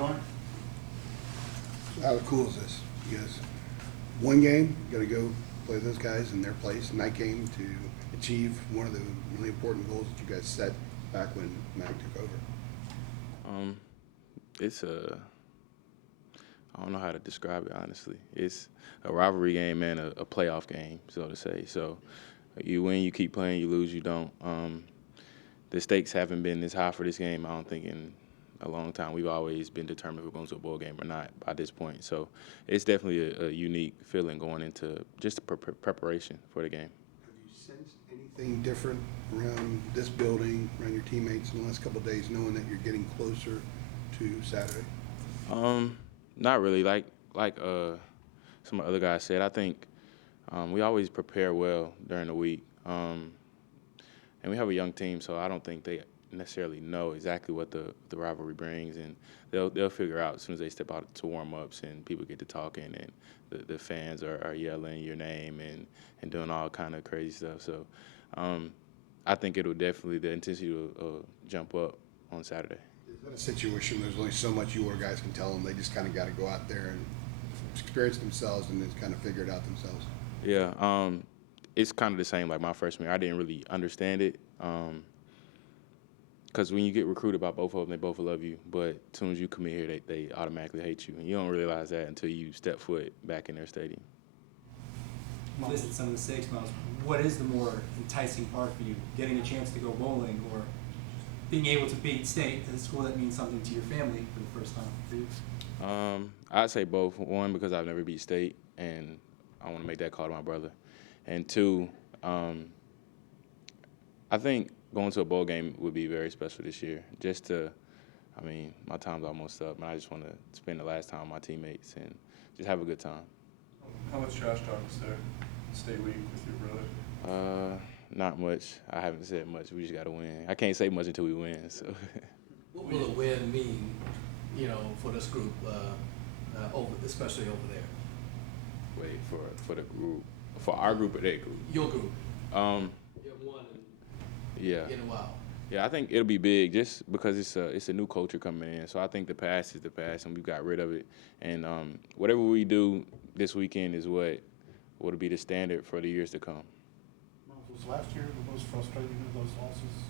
Dorn. How cool is this? You guys, one game, you got to go play those guys in their place, night game, to achieve one of the really important goals that you guys set back when Mac took over. It's I don't know how to describe it, honestly. It's a rivalry game and a playoff game, so to say. So you win, you keep playing, you lose, you don't. The stakes haven't been this high for this game, I don't think, in a long time. We've always been determined if we're going to a bowl game or not by this point. So it's definitely a unique feeling going into just preparation for the game. Have you sensed anything different around this building, around your teammates in the last couple of days, knowing that you're getting closer to Saturday? Not really. Like some other guys said, I think we always prepare well during the week. And we have a young team, so I don't think they necessarily know exactly what the rivalry brings, and they'll figure out as soon as they step out to warm-ups and people get to talking and the fans are yelling your name and doing all kind of crazy stuff. So I think it'll definitely, the intensity will jump up on Saturday. Is that a situation where there's only so much you or guys can tell them? They just kind of got to go out there and experience themselves and then kind of figure it out themselves? Yeah, it's kind of the same like my freshman year. I didn't really understand it because when you get recruited by both of them, they both love you. But as soon as you come in here, they automatically hate you. And you don't realize that until you step foot back in their stadium. You listed some of the stakes, Myles. What is the more enticing part for you? Getting a chance to go bowling or being able to beat state at a school that means something to your family for the first time for you? I'd say both. One, because I've never beat state, and I want to make that call to my brother. And two, I think going to a bowl game would be very special this year. My time's almost up, and I just want to spend the last time with my teammates and just have a good time. How much trash talk is there state week with your brother? Not much. I haven't said much. We just got to win. I can't say much until we win. So. What will a win mean, for this group, especially over there? Wait, for the group. For our group or their group? Your group. You have won in a while. Yeah, I think it'll be big just because it's a new culture coming in. So I think the past is the past, and we've got rid of it. And whatever we do this weekend is what will be the standard for the years to come. Was last year the most frustrating of those losses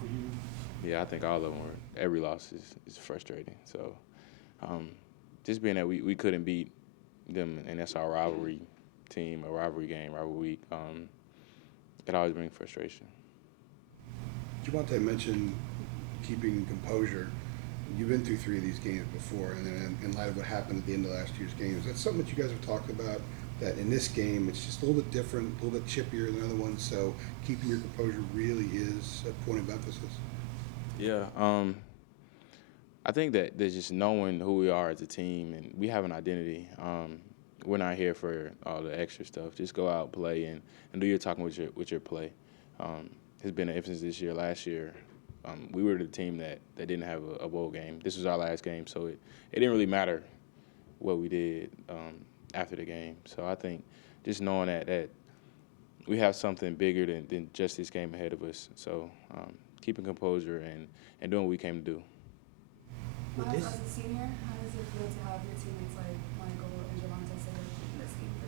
for you? Yeah, I think all of them were. Every loss is frustrating. So just being that we couldn't beat them, and that's our rivalry team, a rivalry game, rivalry week, it always brings frustration. Javante mentioned keeping composure. You've been through 3 of these games before, and then in light of what happened at the end of last year's games, that's something that you guys have talked about, that in this game it's just a little bit different, a little bit chippier than other ones, so keeping your composure really is a point of emphasis. Yeah, I think that there's just knowing who we are as a team, and we have an identity. We're not here for all the extra stuff. Just go out, play, and do your talking with your play. Has been an emphasis this year. Last year, we were the team that didn't have a bowl game. This was our last game, so it didn't really matter what we did after the game. So I think just knowing that we have something bigger than just this game ahead of us. So keeping composure and doing what we came to do. Myles, as a senior, how does it feel to have your teammates like Michael and Javante say in this game for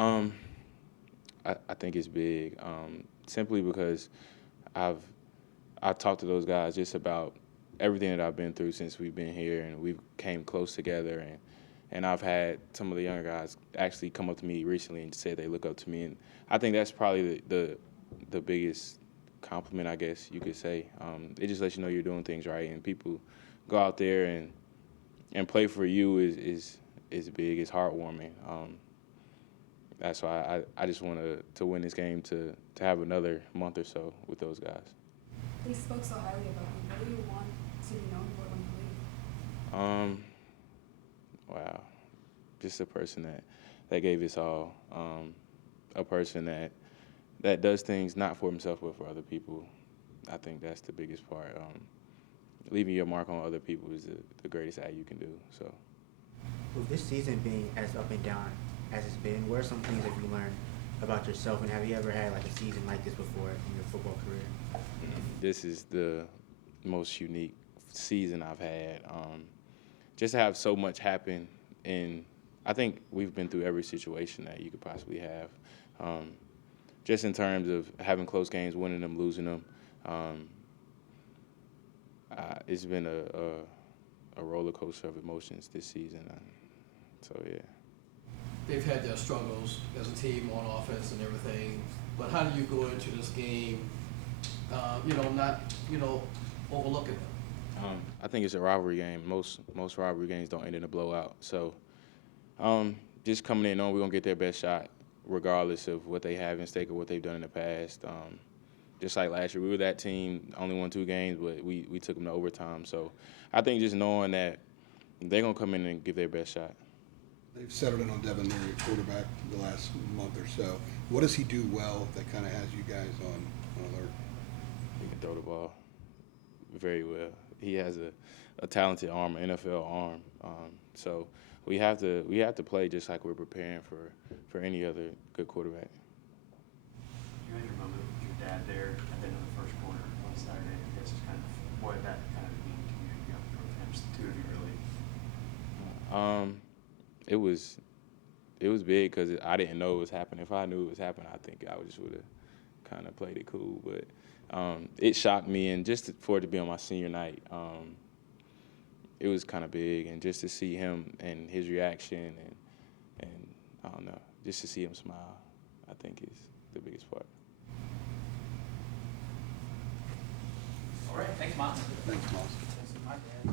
you? I think it's big, simply because I've talked to those guys just about everything that I've been through since we've been here, and we've came close together. And I've had some of the younger guys actually come up to me recently and say they look up to me, and I think that's probably the biggest compliment, I guess you could say. It just lets you know you're doing things right, and people go out there and play for you is big. It's heartwarming. That's why I just want to win this game to have another month or so with those guys. They spoke so highly about you. What do you want to be known for when you leave? Wow. Just a person that gave his all. A person that does things not for himself but for other people. I think that's the biggest part. Leaving your mark on other people is the greatest act you can do. So, with this season being as up and down as it's been, what are some things that you learned about yourself, and have you ever had like a season like this before in your football career? This is the most unique season I've had. just to have so much happen. And I think we've been through every situation that you could possibly have. Just in terms of having close games, winning them, losing them. It's been a roller coaster of emotions this season. So, yeah. They've had their struggles as a team on offense and everything, but how do you go into this game, not, overlooking them? I think it's a rivalry game. Most rivalry games don't end in a blowout. So, just coming in knowing we're going to get their best shot, regardless of what they have in stake or what they've done in the past. Just like last year, we were that team, only won 2 games, but we took them to overtime. So I think just knowing that they're going to come in and give their best shot. They've settled in on Devin Leary at quarterback the last month or so. What does he do well that kind of has you guys on alert? He can throw the ball very well. He has a talented arm, an NFL arm. So we have to play just like we're preparing for any other good quarterback. You had your moment with your dad there at the end of the first quarter on Saturday. I guess just kind of what that kind of mean to you, from him, just the two of you really. It was big because I didn't know it was happening. If I knew it was happening, I think I just would have kind of played it cool. But it shocked me, and just for it to be on my senior night, it was kind of big. And just to see him and his reaction, and I don't know, just to see him smile, I think is the biggest part. All right, thanks, Myles. Thanks, Myles.